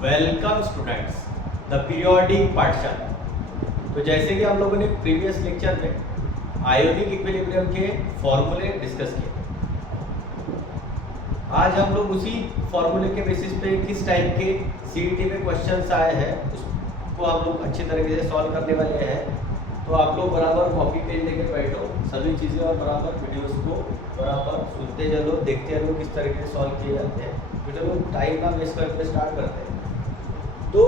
Welcome students the Periodic पाठशाला। तो जैसे कि हम लोगों ने प्रीवियस लेक्चर में आयोनिक इक्विलिब्रियम के फॉर्मूले डिस्कस किए, आज हम लोग उसी फॉर्मूले के बेसिस पे किस टाइप के सीईटी में क्वेश्चंस आए हैं उसको हम लोग अच्छी तरीके से सॉल्व करने वाले हैं। तो आप लोग बराबर कॉपी पेन लेकर बैठो, सभी चीज़ें और बराबर वीडियोस को बराबर सुनते चलो, देखते चलो किस तरीके से सॉल्व किए जाते हैं। तो चलो टाइम ना वेस्ट करके स्टार्ट करते हैं। तो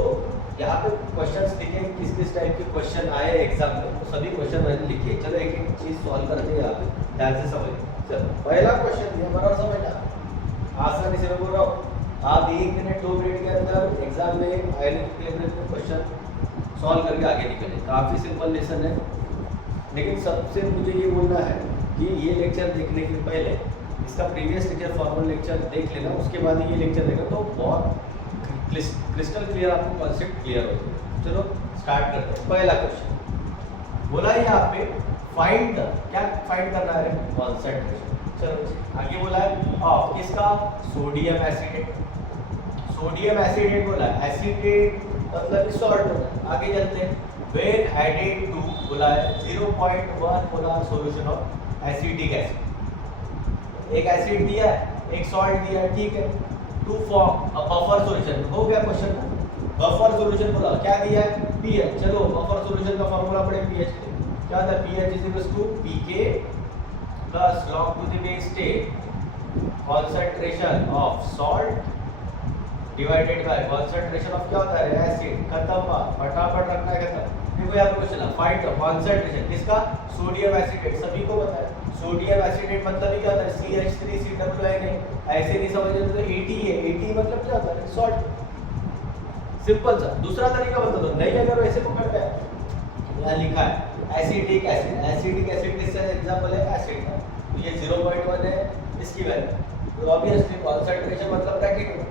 यहाँ पे क्वेश्चंस लिखे किस किस टाइप के क्वेश्चन आए एग्जाम में, तो सभी क्वेश्चन मैंने लिखे। चलो एक एक चीज़ सॉल्व करते हैं यहाँ पे, ध्यान से समझिए। चलो पहला क्वेश्चन दिया, बराबर समझना, आसानी से मैं बोल रहा हूँ। आप 1 मिनट 2 मिनट के अंदर एग्जाम में आयोनिक इक्विलिब्रियम के क्वेश्चन सॉल्व करके आगे निकले। काफ़ी सिंपल लेसन है, लेकिन सबसे मुझे ये बोलना है कि ये लेक्चर देखने के पहले इसका प्रीवियस लेक्चर फॉर्मल लेक्चर देख लेना, उसके बाद ये लेक्चर देखो तो बहुत क्रिस्टल क्लियर आपको कॉन्सेप्ट क्लियर हो जाएगा। चलो स्टार्ट करते हैं। पहला क्वेश्चन बोला है यहाँ पे फाइंड द, क्या फाइंड करना है? कॉन्सेंट्रेशन। चलो आगे बोला है ऑफ किसका? Sodium acetate. सोडियम एसिडेट बोला है, एसिडेट मतलब सॉल्ट होता है। आगे चलते हैं। व्हेन एडेड टू बोला है 0.1 molar solution of acetic acid. एक एसिड दिया है, एक सॉल्ट दिया है, ठीक है। To form a buffer solution, हो गया क्वेश्चन का। बफर सॉल्यूशन बोला, क्या दिया है? पीएच। चलो बफर सॉल्यूशन का फार्मूला पढ़े पीएच के। क्या था? PH is equal to pK plus log to the base 10 concentration of salt divided by concentration of क्या होता है? एसिड। खत्म बात, फटाफट रखना है खत्म। देखो यहाँ पे क्वेश्चन है फाइंड द कंसंट्रेशन किसका? Sodium acetate. सभी को पता है सोडियम एसिडेट मतलब ही क्या होता है? CH3COONA। ऐसे नहीं समझे तो 80 है। 80 मतलब क्या होता है? सॉल्ट। सिंपल सा। दूसरा तरीका बता दो, नहीं अगर वैसे पकड़ में यहाँ लिखा है एसिटिक एसिड। एसिटिक एसिड किसका एग्जांपल है? एसिड का। तो ये 0.1 है इसकी वैल्यू, तो ऑब्वियसली कंसंट्रेशन मतलब ब्रैकेट में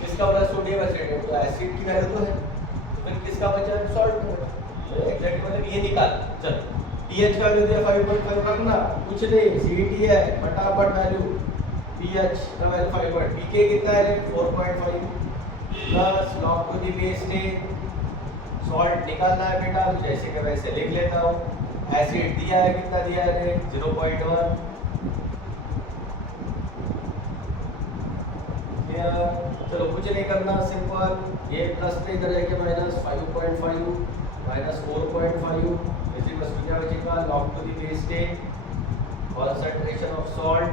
किसका बोला? Sodium acetate. तो एसिड की वैल्यू तो है, तो फिर किसका बचा? सॉल्ट का। तो एग्जैक्ट मतलब ये निकाल। चलो pH का वैल्यू दिया 5.5 रखना, कुछ नहीं, CET है, फटाफट वैल्यू pH का वैल्यू 5. pK कितना है? 4.5 plus log to the base 10 salt निकालना है बेटा, तो जैसे कि वैसे लिख लेता हूँ। एसिड दिया है, कितना दिया है? 0.1। चलो कुछ नहीं करना, सिंपल। ये प्लस पे इधर जाके माइनस 5.5 माइनस 4.5 इसी बस क्या बचेगा? log to the base 10 concentration of salt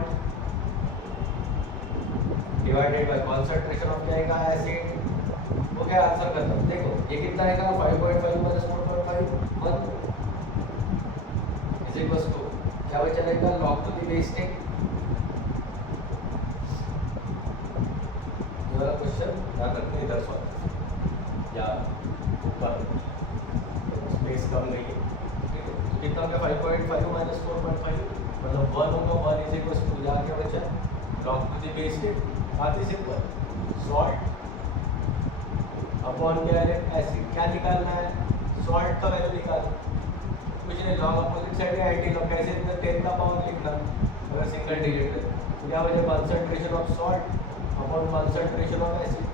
divided by concentration of क्या आएगा? एसिड। हो गया, आंसर खत्म। देखो ये कितना आएगा? 5.5 माइनस 4.5 1 इसी बस को क्या बचा रहेगा? log to the base 10। ये वाला क्वेश्चन ध्यान रखना, इधर सॉल्व या ऊपर स्पेस कम नहीं है, ठीक है। तो कितना हो गया? 5.5 माइनस 4.5 मतलब 1 होगा। 1 इज इक्वल टू यहाँ क्या बचा? log to the base 10। बात ही सिंपल, सॉल्ट अपॉन क्या है? एसिड। क्या निकालना है? सॉल्ट का वैल्यू निकालना, कुछ नहीं, लॉग अपोजिट साइड है एंटी लॉग। कैसे? 10 का पावर लिखना अगर सिंगल डिजिट है। क्या बचा? Concentration of salt upon concentration of acid.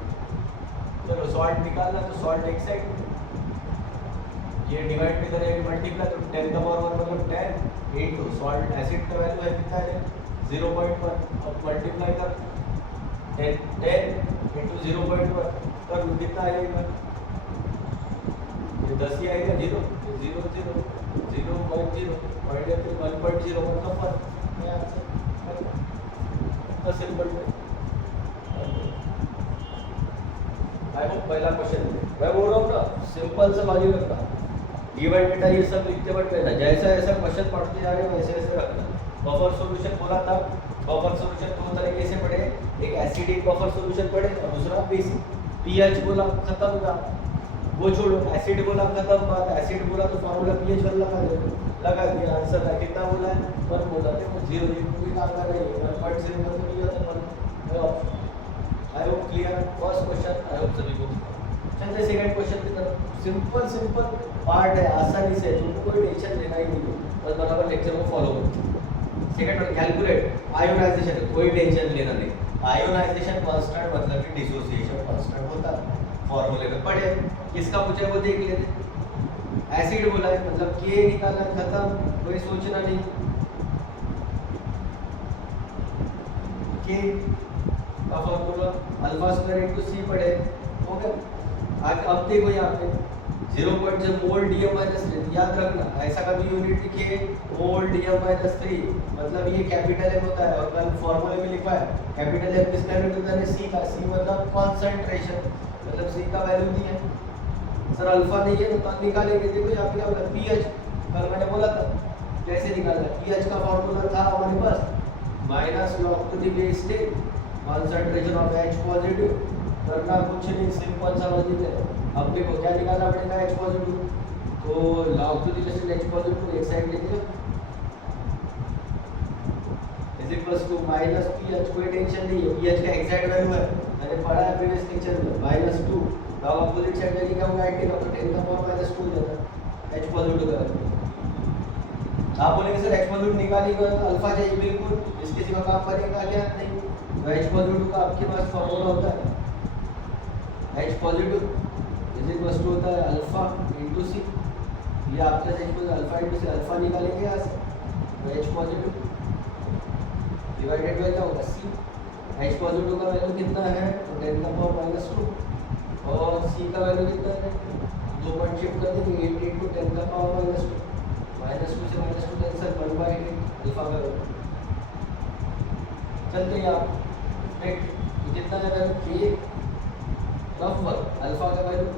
चलो सॉल्ट निकालना, तो सॉल्ट एक साइड, ये डिवाइड में करेंगे मल्टीप्लाई, तो 10 का पावर 1 मतलब 10 इनटू सॉल्ट। एसिड का वैल्यू है कितना है? 0.1। अब मल्टीप्लाई कर 10 इनटू 0.1 कर लो, कितना आएगा? ये 10 ही आएगा। 0 0 0 0.0 1.0 मतलब फर्क। क्या आंसर? तो सिंपल है। आई होप पहला क्वेश्चन मैं बोल रहा हूँ ना, सिंपल सा लॉजिक रखना। गिवन डेटा ये सब लिखते बट पहला जैसा जैसा क्वेश्चन पढ़ते जा रहे हो वैसे वैसे रखना। बफर सॉल्यूशन बोला था, बफर सॉल्यूशन दो तरीके से पढ़े, एक एसिडिक बफर सॉल्यूशन पढ़े और दूसरा बेसिक। पीएच बोला खत्म हुआ, वो छोड़ो। एसिड बोला खत्म बात, एसिड बोला तो फॉर्मूला पीएच वाला लगा दिया, आंसर है। कितना बोला है? 1 बोला। देखो 0 ये कोई काम कर रही है, 1.0 मतलब ये होता है 1। I hope clear first question, I hope सभी को। चलते सेकंड क्वेश्चन की तरफ। सिंपल सिंपल पार्ट है, आसानी से, तुमको कोई टेंशन लेना ही नहीं है, बस बराबर लेक्चर को फॉलो करो। सेकंड कैलकुलेट आयोनाइजेशन, कोई टेंशन लेना नहीं। आयोनाइजेशन कांस्टेंट मतलब कि डिसोसिएशन कांस्टेंट होता है। फॉर्मूले में पढ़े, किसका पूछा है वो देख लेते। एसिड बोला है मतलब के निकालना, खत्म, कोई सोचना नहीं। के का फॉर्मूला अल्फा स्क्वायर इनटू सी पढ़े, हो गया। आज अब देखो यहाँ पे 0. जब मोल डीएम माइनस 3, याद रखना ऐसा कभी यूनिट लिखे मोल डीएम माइनस 3 मतलब ये कैपिटल एम होता है, और कल फॉर्मूले में लिखा है कैपिटल एम किसका यूनिट होता है, सी का। सी मतलब कंसंट्रेशन, मतलब सी का वैल्यू दिया है। सर अल्फा नहीं है तो निकालेंगे, देखो यहाँ पे क्या होगा पीएच, कल मैंने बोला था कैसे निकालना है। पीएच का फॉर्मूला था हमारे पास minus log to the base 10 concentration of H positive, करना कुछ नहीं, सिंपल सा लॉजिक है। अब देखो क्या निकालना पड़ेगा H पॉजिटिव, तो log to the base H positive एक साइड ले लिया is equals to minus pH, कोई टेंशन नहीं है, पीएच का एग्जैक्ट वैल्यू है, मैंने पढ़ा है प्रीवियस लेक्चर में, -2 लॉग अपोजिट साइड में क्या होगा 10 तो 10 का पावर -2 हो जाता है H पॉजिटिव का वैल्यू। आप बोलेंगे सर H पॉजिटिव निकालेंगे तो अल्फा चाहिए, बिल्कुल, इसके सिवा काम करेगा क्या, नहीं। तो H पॉजिटिव का आपके पास फॉर्मूला होता है H positive is equal to होता है अल्फा इनटू सी, ये आपके H positive alpha into C, alpha निकालेंगे यहाँ से तो H पॉजिटिव डिवाइडेड बाय क्या होगा सी। H पॉजिटिव का वैल्यू कितना है तो 10 का पावर -2, और सी का वैल्यू कितना है, 2 पॉइंट शिफ्ट कर देंगे 8 इंटू 10 का पावर -2, -2 से -2 कैंसिल, 1/8 अल्फा का वैल्यू। चलते हैं आप नेक्स्ट, कितना है वैल्यू के रफ वर्क, अल्फा का वैल्यू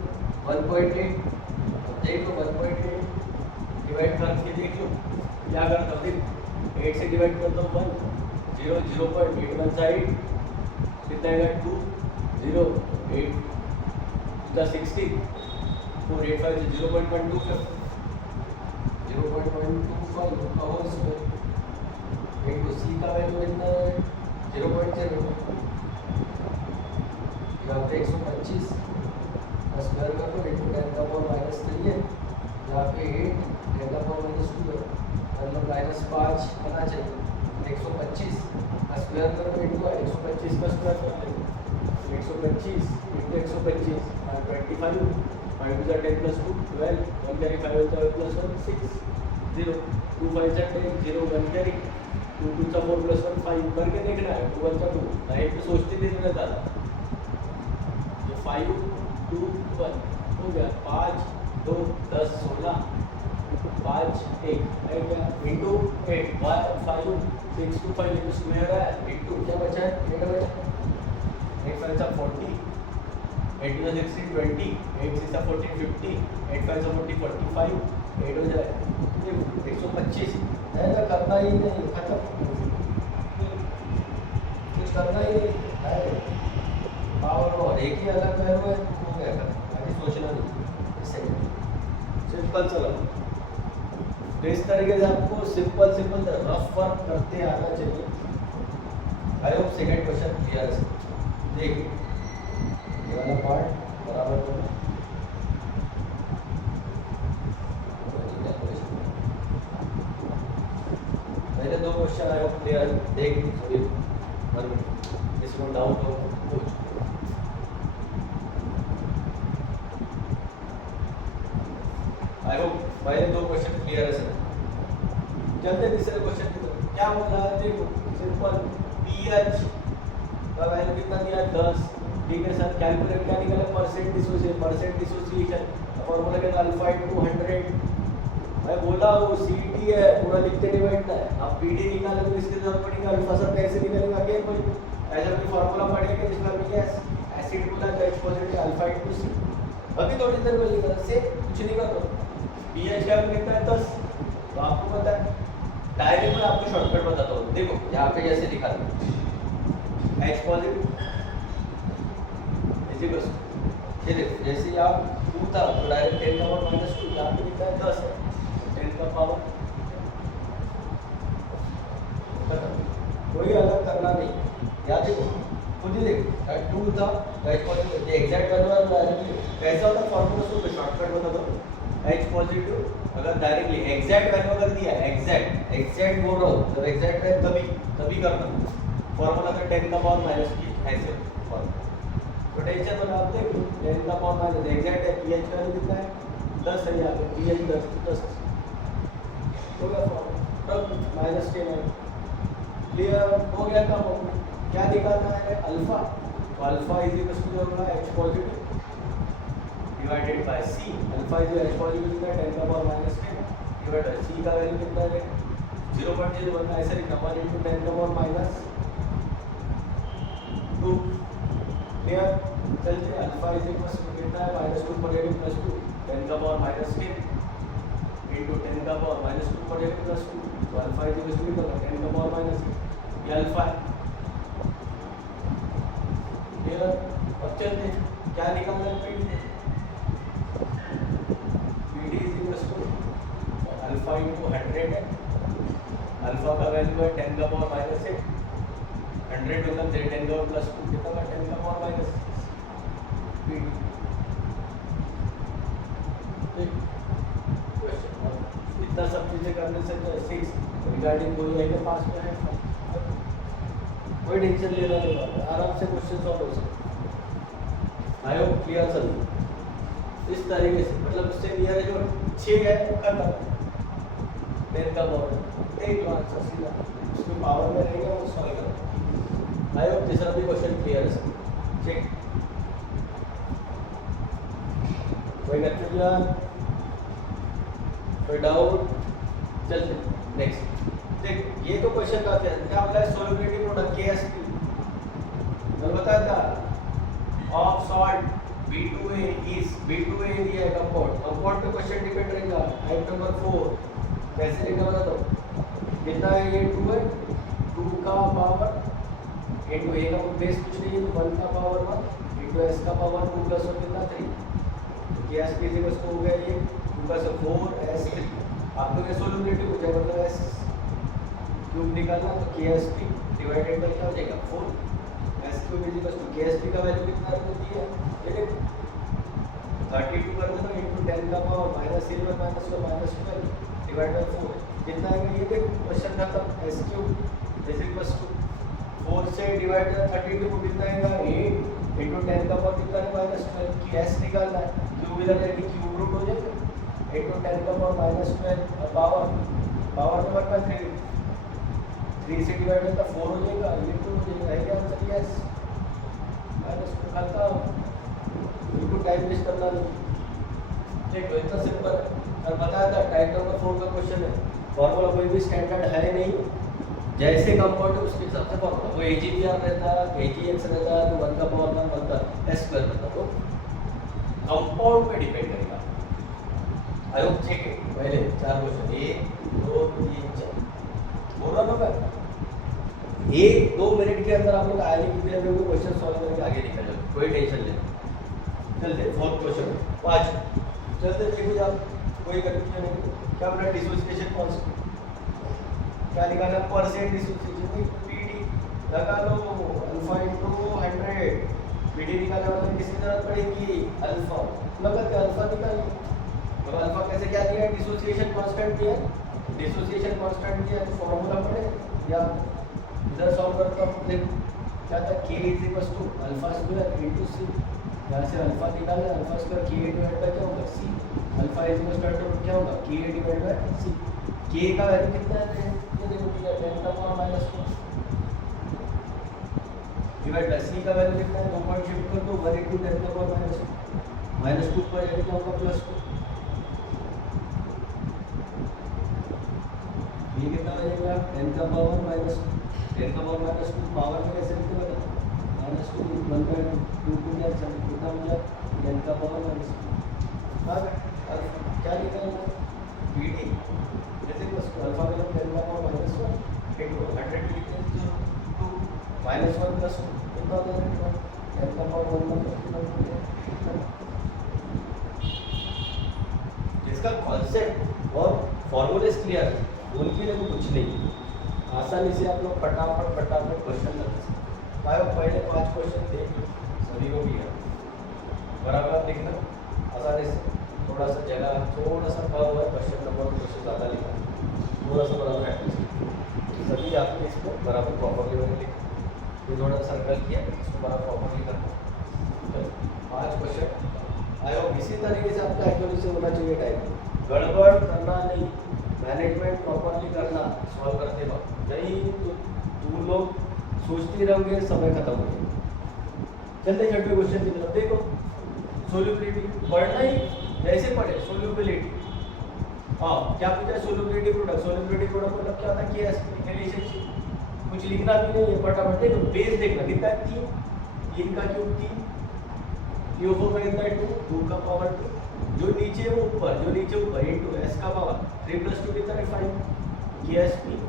1.8, देख लो 1.8 डिवाइड करके देख लो क्या करता हूँ, देख 8 से डिवाइड करता हूँ 1 0 0.8 1 साइड कितना आएगा 2 0 8 का 16 485 से 0.125 का होल स्क्वायर इनटू सी का वैल्यू कितना है 0.0, यहाँ पे 125 का स्क्वायर कर लो इनटू 10 का पावर -3 है, यहाँ पे 8 10 का पावर -2 है, मतलब -5 आना चाहिए। 125 का स्क्वायर करो इनटू 125 का स्क्वायर कर लो 125 into 125 25 5 to the 10 plus 2 12 1 carry 5 होता है plus 1 6 0 2 5 जा 10 0 1 carry 2 2 का 4 plus 1 5 करके देखना है 2 1 का 2 राइट पे सोचते नहीं रहना ज़्यादा, तो 5 2 1 हो गया 5 2 10 16 5 1 है क्या इंटू 8 5 6 2 5 इंटू स्क्वायर है इंटू क्या बचा है 8 बचा 8 5 जा 40 8 to the 16 20 8 6 14 50 8 5 40 45 8 हो जाए 125 है ना, करना ही नहीं, खत्म, कुछ करना ही नहीं है, पावर और एक ही अलग वैल्यू है, हो गया खत्म, आगे सोचना नहीं, इससे सिंपल चलो। तो इस तरीके से आपको सिंपल रफ वर्क करते आना चाहिए। I hope second question clear है, देखिए ये वाला पार्ट बराबर करो, पहले 2 क्वेश्चन आए क्लियर, देख सभी 1 मिनट इसको डाउट हो कुछ। आई होप पहले 2 क्वेश्चन क्लियर है सर। चलते तीसरे क्वेश्चन की तरफ, क्या बोला है देखो सिंपल, पीएच का वैल्यू कितना दिया 10, ठीक है सर, कैलकुलेट क्या निकला परसेंट डिसोसिएशन फॉर्मूला के अल्फा इनटू 100, मैं बोला वो सीटी है पूरा लिखते डिवाइड है, अब पीडी निकाले तो इसके जरूरत पड़ेगा अल्फा सर कैसे निकलेगा, अगेन कोई ऐसा कोई फार्मूला पढ़ेंगे जिसमें हमने एसिड बोला तो H पॉजिटिव अल्फा इनटू सी, अभी थोड़ी देर में लिखा से कुछ नहीं कर, पीएच का कितना है 10, तो आपको पता है, डायरेक्ट मैं आपको शॉर्टकट बताता हूँ, देखो यहाँ पे जैसे लिखा था H पॉजिटिव ये देखो जैसे आप 2 था तो डायरेक्ट 10 का पावर -2, यहाँ पे लिखा है 10 है 10 का पावर, कोई अलग करना नहीं, याद देखो खुद ही देखो 2 था H पॉजिटिव, ये एग्जैक्ट वैल्यू है डायरेक्टली कैसा होता है फॉर्मूला, उसको शॉर्टकट बता दो H पॉजिटिव अगर डायरेक्टली एग्जैक्ट वैल्यू अगर दिया एग्जैक्ट बोल रहा हूँ, जब एग्जैक्ट है तभी करना फॉर्मूला का 10 का पावर -3 ऐसे फॉर्मूला, पोटेंशियल बना आप देख लो 10 का पावर माइनस एग्जैक्ट है pH का वैल्यू कितना है 10 है यहाँ पे pH 10 हो गया तब -10 है क्लियर हो गया काम हो क्या निकालना है अल्फा तो अल्फा इज इक्वल टू होगा H positive divided by C alpha is H positive कितना है 10 का पावर -10 डिवाइड बाय C का वैल्यू कितना है 0.01 ऐसे लिखना 1 × 10 का पावर -2 क्लियर चलते अल्फा इज इक्वल टू कितना है -2 पर a + 2 10 का पावर -10 into 10 का पावर -2 पर a + 2 तो अल्फा इज इक्वल टू 10 का पावर -2 ये अल्फा है क्लियर अब चलते क्या निकालना है PD is equal to alpha × 100 है अल्फा का वैल्यू है 10 का पावर -8 100 होगा 10 का पावर +2 कितना का 10 का पावर -6 इतना सब चीजें करने से 6 रिगार्डिंग कोई है के पास में है कोई टेंशन लेना नहीं आराम से क्वेश्चन सॉल्व हो सकते आई होप क्लियर सर इस तरीके से मतलब उससे क्लियर है जो 6 है खत्म 10 का पावर एक आंसर सीधा उसमें पावर में रहेगा वो सॉल्व करो आई होप तीसरा भी क्वेश्चन क्लियर है सर चेक कोई कंफ्यूजन कोई डाउट चलते नेक्स्ट देख ये तो क्वेश्चन का क्या बोला है सोल्युबिलिटी प्रोडक्ट KSP मैं बताया था of salt B2A is B2A दिया है कंपाउंड पे क्वेश्चन डिपेंड रहेगा टाइप नंबर 4 कैसे लिखा बता दो कितना है ये 2 है 2 का पावर इनटू a का बेस कुछ नहीं है तो 1 का पावर 1 इनटू s का पावर 2 + 1 कितना 3 KSP इज इक्वल टू हो गया ये 2 + 4 s3 आपको ये सोल्युबिलिटी हो जाएगा मतलब s क्यूब निकालना तो KSP डिवाइडेड बाय क्या हो जाएगा 4 s cube is equal to KSP का वैल्यू कितना है दिया ये देख 32 कर देना इनटू 10 का पावर -11 -1 -12 डिवाइड बाय 4 कितना आएगा ये देख क्वेश्चन खत्म s cube is equal to 4 से डिवाइड 32 को कितना आएगा 8 इनटू 10 का पावर कितना है -12 की s निकालना है क्यूब इधर जाके क्यूब रूट हो जाएगा इनटू 10 का पावर -12 और पावर नंबर का 3 से डिवाइड होता 4 हो जाएगा ये 2 हो जाएगा है क्या आंसर यस -2 खाता बिल्कुल टाइम वेस्ट करना नहीं देखो इतना सिंपल है और बताया था टाइप नंबर 4 का क्वेश्चन है फॉर्मूला कोई भी स्टैंडर्ड है नहीं जैसे कंपाउंड है उसके हिसाब से फॉर्मूला वो AgBr रहता AgX रहता तो 1 का पावर 1 बनता s2 रहता तो कंपाउंड पे डिपेंड करेगा आई होप चेक है पहले 4 क्वेश्चन 1 2 3 4 बोल रहा था मैं 1-2 मिनट के अंदर आप लोग आगे कितने में कोई क्वेश्चन सॉल्व करके आगे निकल जाओ कोई टेंशन नहीं चलते फोर्थ क्वेश्चन 5 चलते देखो आप कोई कंफ्यूजन नहीं क्या बोला डिसोसिएशन कांस्टेंट क्या निकालना परसेंट डिसोसिएशन पीडी लगा लो अल्फा * 100 पीडी निकालना मतलब किसकी जरूरत पड़ेगी अल्फा लगा के अल्फा निकालिए तो अल्फा कैसे क्या दिया है डिसोसिएशन कांस्टेंट दिया है डिसोसिएशन कांस्टेंट दिया है तो फार्मूला पढ़े या इधर सॉल्व करता हूं देख क्या था k = अल्फा² * c यहाँ से अल्फा निकालना alpha square k divide by क्या होगा c alpha is equal to क्या होगा k divide by c k का वैल्यू कितना है ये देखो दिया 10 का पावर -4 डिवाइड बाय c का वैल्यू कितना है 2 पॉइंट शिफ्ट कर दो 1 * 10 का पावर -2 पर ये क्या होगा +2 ये कितना हो जाएगा 10 का पावर -2 पावर में कैसे लिखते बता -2 1/2 को क्या कितना हो जाए 10 का पावर -2 अब क्या निकालना pd जैसे बस अल्फा का 10 का पावर -1 इनटू 100 लिखते हैं तो 1 + 2 कितना हो जाएगा 10 का पावर 1 कितना इसका कॉन्सेप्ट और फॉर्मूले क्लियर है उनके लिए कुछ नहीं आसानी से आप लोग फटाफट क्वेश्चन कर सकते हैं पहले 5 क्वेश्चन थे सभी को भी है बराबर लिखना आसानी से थोड़ा सा जगह थोड़ा सा कम हुआ क्वेश्चन नंबर उससे ज़्यादा लिखा थोड़ा सा बराबर है सभी आपने इसको बराबर प्रॉपरली मैंने लिखा ये थोड़ा सा सर्कल किया इसको बराबर प्रॉपरली करना इसी तरीके से आपका एक्यूरेसी होना चाहिए टाइप। गड़बड़ करना नहीं, मैनेजमेंट प्रॉपरली करना सॉल्व करते वक्त, नहीं तो तुम लोग सोचते रहोगे, समय खत्म हो जाएगा। चलते छठवें क्वेश्चन की तरफ। देखो सोल्यूबिलिटी पढ़ना ही जैसे पढ़े, सोल्यूबिलिटी। हाँ क्या पूछा है? Solubility product. सोल्यूबिलिटी प्रोडक्ट मतलब क्या होता है? कि रिलेशनशिप कुछ लिखना भी नहीं है, फटाफट देखो बेस देखना कितना है, 3, 3 का क्यूब 3, क्यूब का कितना है 2, 2 का पावर 2, जो नीचे वो ऊपर, जो नीचे ऊपर इनटू एस का पावर 3 + 2 कितना है 5, KSP इज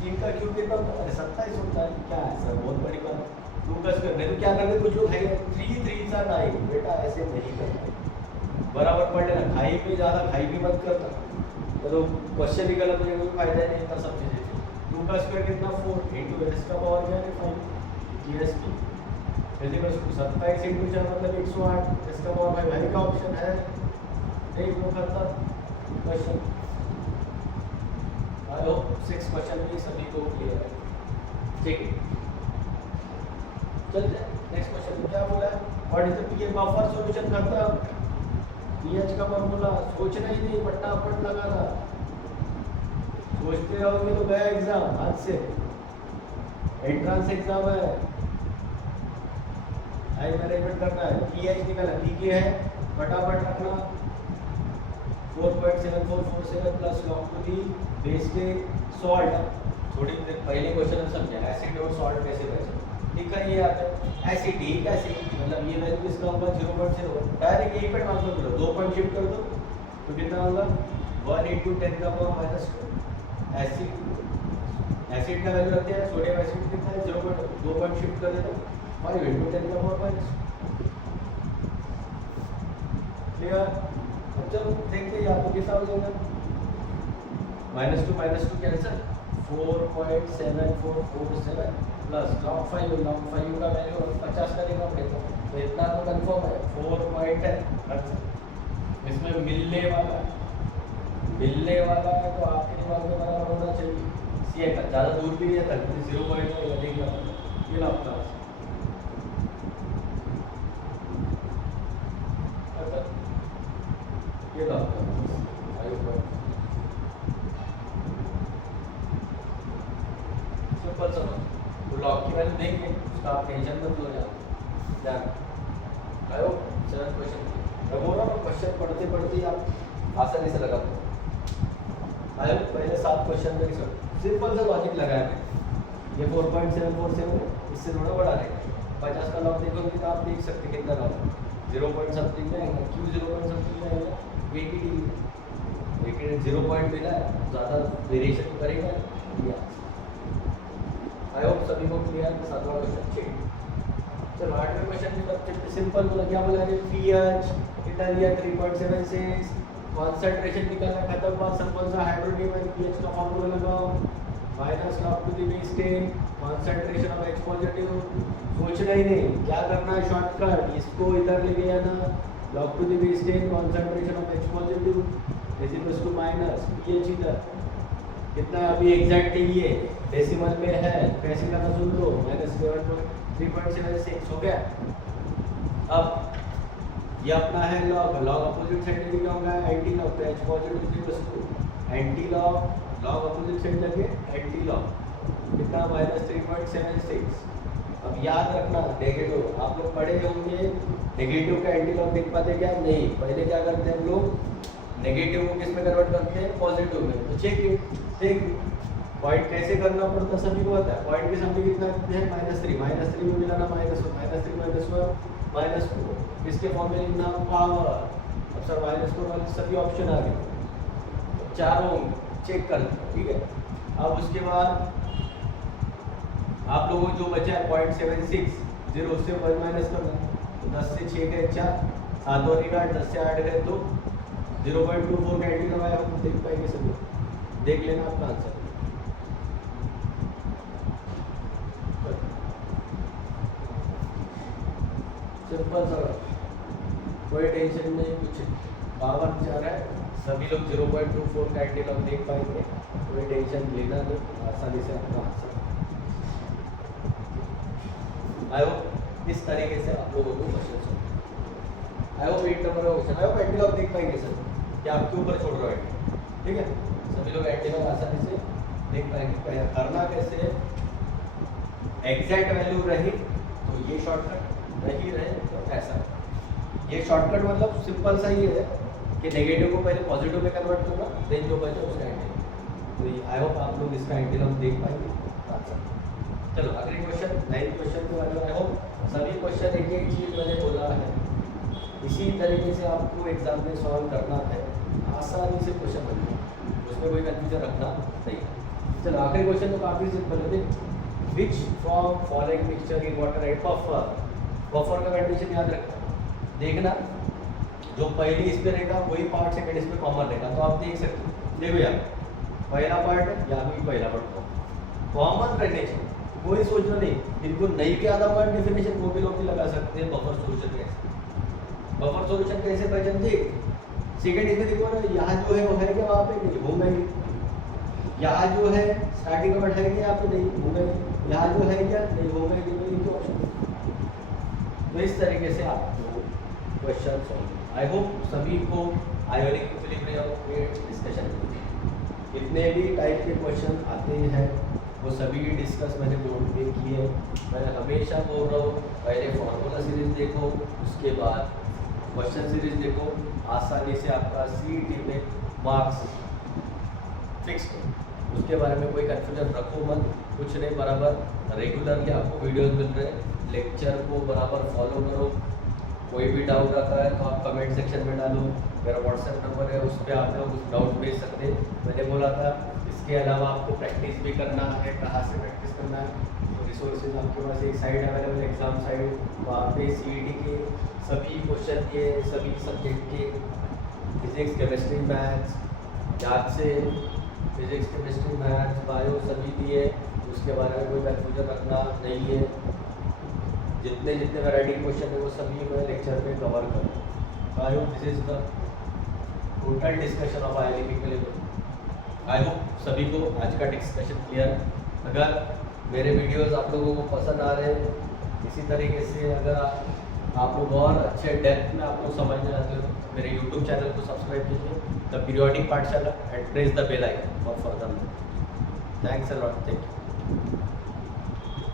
3 का क्यूब कितना होता है? 27 होता है। क्या है सर, बहुत बड़ी बात है। 2 का स्क्वायर नहीं तो क्या करते कुछ लोग है 3 3 सा 9, बेटा ऐसे नहीं करना, बराबर पढ़ लेना। खाई पे ज़्यादा खाई भी मत करना, तो क्वेश्चन भी गलत हो जाएगा, कोई फायदा नहीं था सब चीज़ें। 2 का स्क्वायर कितना 4 इनटू एस का पावर क्या है 5, KSP जैसे बस 27 इनटू 4 मतलब 108, एस का पावर 5 का ऑप्शन है नहीं। वो करता क्वेश्चन। आई होप 6 क्वेश्चन भी सभी को क्लियर है, ठीक है। चलते नेक्स्ट क्वेश्चन में क्या बोला है? What is the pH buffer solution करता? पीएच का फॉर्मूला सोचना ही नहीं, फटाफट लगाना। सोचते रहोगे तो गया एग्जाम आज से, एंट्रेंस एग्जाम है, टाइम मैनेजमेंट करना है। पीएच निकालना, पीके है फटाफट रखना 4.7447 plus log to the base के सॉल्ट। थोड़ी देर पहले क्वेश्चन हम समझे एसिड और सॉल्ट कैसे बचे, लिखा ये आता है एसिड एक एसिड मतलब ये वैल्यू किसका होगा 0.0, डायरेक्ट यहीं पे ट्रांसफर करो, 2 पॉइंट शिफ्ट कर दो तो कितना होगा 1 × 10⁻²। एसिड का वैल्यू रखते हैं, सोडियम एसिड कितना है 0.2 पॉइंट शिफ्ट कर देता हूँ 5 × 10⁻²। क्लियर? अब चलो देखते हैं यहाँ पे कितना हो जाएगा, -2 कैंसिल 4.7447 प्लस log 5 का वैल्यू 50 का देगा देखो, तो इतना तो कंफर्म है 4.10। इसमें मिलने वाला है तो आपके दिमाग में बराबर होना चाहिए। सी का ज़्यादा दूर भी नहीं है तक 0.1 देगा, ये लो आपका ये लो आपका सिंपल समझ। तो लॉग की वैल्यू देंगे उसका आप टेंशन मत लो यार। आयो 7 क्वेश्चन मैं बोल रहा हूँ, क्वेश्चन पढ़ते पढ़ते आप आसानी से लगा दो। आयो पहले 7 क्वेश्चन में सिंपल सा लॉजिक लगाया मैं, ये 4.747 है, इससे थोड़ा बड़ा रहेगा। 50 का लॉग देखोगे तो आप देख सकते कितना लॉग 0 पॉइंट समथिंग में आएगा, क्यों 0 पॉइंट समथिंग में आएगा 80 डिग्री, लेकिन 0 पॉइंट मिला है ज़्यादा वेरिएशन करेगा। आई होप सभी को क्लियर है। 7वां क्वेश्चन ठीक। चलो 8वें क्वेश्चन की तरफ सिंपल बोला, क्या बोला है पीएच कितना दिया 3.76, कॉन्सेंट्रेशन निकालना खत्म हुआ, सिंपल सा हाइड्रोनियम एंड पीएच का फॉर्मूला लगाओ minus log to the base 10 concentration of H positive. सोचना ही नहीं, क्या करना है शॉर्टकट, इसको इधर लेके जाना log to the base 10 concentration of H positive is equal to minus pH इधर कितना अभी एग्जैक्ट ये डेसिमल में है, कैसे करना सुन लो -3.76 हो गया। अब ये अपना है लॉग अपोजिट साइड में क्या होगा एंटी लॉग, तो H पॉजिटिव की वस्तु एंटी लॉग अपोजिट साइड लगे एंटी लॉग कितना -3.76। अब याद रखना नेगेटिव, आप लोग पढ़े होंगे नेगेटिव का एंटी लॉग देख पाते क्या? नहीं, पहले क्या करते हैं हम लोग नेगेटिव को किस में कन्वर्ट करते हैं पॉजिटिव में। तो चेक इट, देख पॉइंट कैसे करना पड़ता सभी को पता है। पॉइंट की समझ कितना है -3 में मिलाना -1 -2 इसके फॉर्म में लिखना पावर। अब सर -4 वाले सभी ऑप्शन आ गए, चारों होंगे चेक कर लो, ठीक है। अब उसके बाद आप लोगों को जो बचा है 0.76 0 उससे 1 माइनस करना, तो 10 से 6 गए 4, 7 और 10 से 8 गए तो 0.24 का एंटी लगाया, हम देख पाएंगे सभी, देख लेना आपका आंसर। सिंपल सा, कोई टेंशन नहीं, कुछ पावर जा रहा है, सभी लोग 0.24 का एंटी लॉग देख पाएंगे, कोई टेंशन लेना नहीं, आसानी से आपका आंसर। आई होप इस तरीके से आप लोगों को क्वेश्चन आई होप 8 नंबर का क्वेश्चन, आई होप एंटीलॉग देख पाएंगे सर, कि आपके ऊपर छोड़ रहा है, ठीक है। सभी लोग एंटीलॉग आसानी से देख पाएंगे। करना कैसे है, एग्जैक्ट वैल्यू रही तो ये शॉर्टकट, नहीं रहे तो ऐसा। ये शॉर्टकट मतलब सिंपल सा ही है कि नेगेटिव को पहले पॉजिटिव में कन्वर्ट करना, देन जो बचे उसका एंटीलॉग। तो आई होप आप लोग इसका एंटीलॉग देख पाएंगे। अच्छा चलो अगले क्वेश्चन, 9th क्वेश्चन के बारे में। आई होप सभी क्वेश्चन एक एक चीज़ मैंने बोला है, इसी तरीके से आपको एग्जाम में सॉल्व करना है, आसानी से क्वेश्चन बन जाए, उसमें कोई कंफ्यूजन रखना नहीं। चलो आखिरी क्वेश्चन तो काफ़ी सिंपल है। Which from following mixture in water and buffer, buffer का कंडीशन याद रखना, देखना जो पहली इसमें रहेगा वही पार्ट सेकंड इसमें कॉमन रहेगा, तो आप देख सकते हो। देखो यार पहला पार्ट है या भी पहला पार्ट कॉमन रहने चाहिए, कोई सोचना नहीं, बिल्कुल नहीं भी आधा पार्ट डेफिनेशन वो भी लोग भी लगा सकते हैं। बफर सॉल्यूशन कैसे, बफर सॉल्यूशन कैसे पहचान, देख सेकंड इसमें देखो ना, यहाँ जो है वो है क्या, वहाँ पे नहीं होगा ही, यहाँ जो है स्टार्टिंग वर्ड है क्या, यहाँ पे नहीं होगा ही, यहाँ जो है क्या नहीं होगा ही, तो ऑप्शन। तो इस तरीके से आपको क्वेश्चन सॉल्व। आई होप सभी को आयोनिक इक्विलिब्रियम के डिस्कशन जितने भी टाइप के क्वेश्चन आते हैं वो सभी डिस्कस मैंने बोर्ड पे किए। मैं हमेशा बोल रहा हूँ पहले फॉर्मूला सीरीज देखो, उसके बाद क्वेश्चन सीरीज देखो, आसानी से आपका CET में मार्क्स फिक्स हो। उसके बारे में कोई कन्फ्यूजन रखो मत, कुछ नहीं, बराबर रेगुलरली आपको वीडियोस मिल रहे हैं, लेक्चर को बराबर फॉलो करो। कोई भी डाउट आता है तो आप कमेंट सेक्शन में डालो, मेरा व्हाट्सएप नंबर है, उस पर आप लोग डाउट भेज सकते हैं। मैंने बोला था इसके अलावा आपको प्रैक्टिस भी करना है, कहाँ से प्रैक्टिस करना है, तो रिसोर्सेज आपके पास एक साइट अवेलेबल, एग्जाम साइट, वहाँ पे CET के सभी क्वेश्चन दिए, सभी सब्जेक्ट के, फिजिक्स केमिस्ट्री मैथ्स, याद से फिजिक्स केमिस्ट्री मैथ्स बायो सभी दिए, उसके बारे में कोई कन्फ्यूजन रखना नहीं है। जितने जितने वैरायटी क्वेश्चन है वो सभी मैं लेक्चर में कवर करूँ। I hope this is the total discussion of ionic equilibrium. I hope सभी को आज का डिस्कशन क्लियर। अगर मेरे वीडियोस आप लोगों को पसंद आ रहे हैं, इसी तरीके से अगर आप लोग और अच्छे डेप्थ में आप लोग समझना चाहते हो, मेरे यूट्यूब चैनल को सब्सक्राइब कीजिए, the Periodic Pathshala, and press the bell icon for further. Thanks a lot, thank you.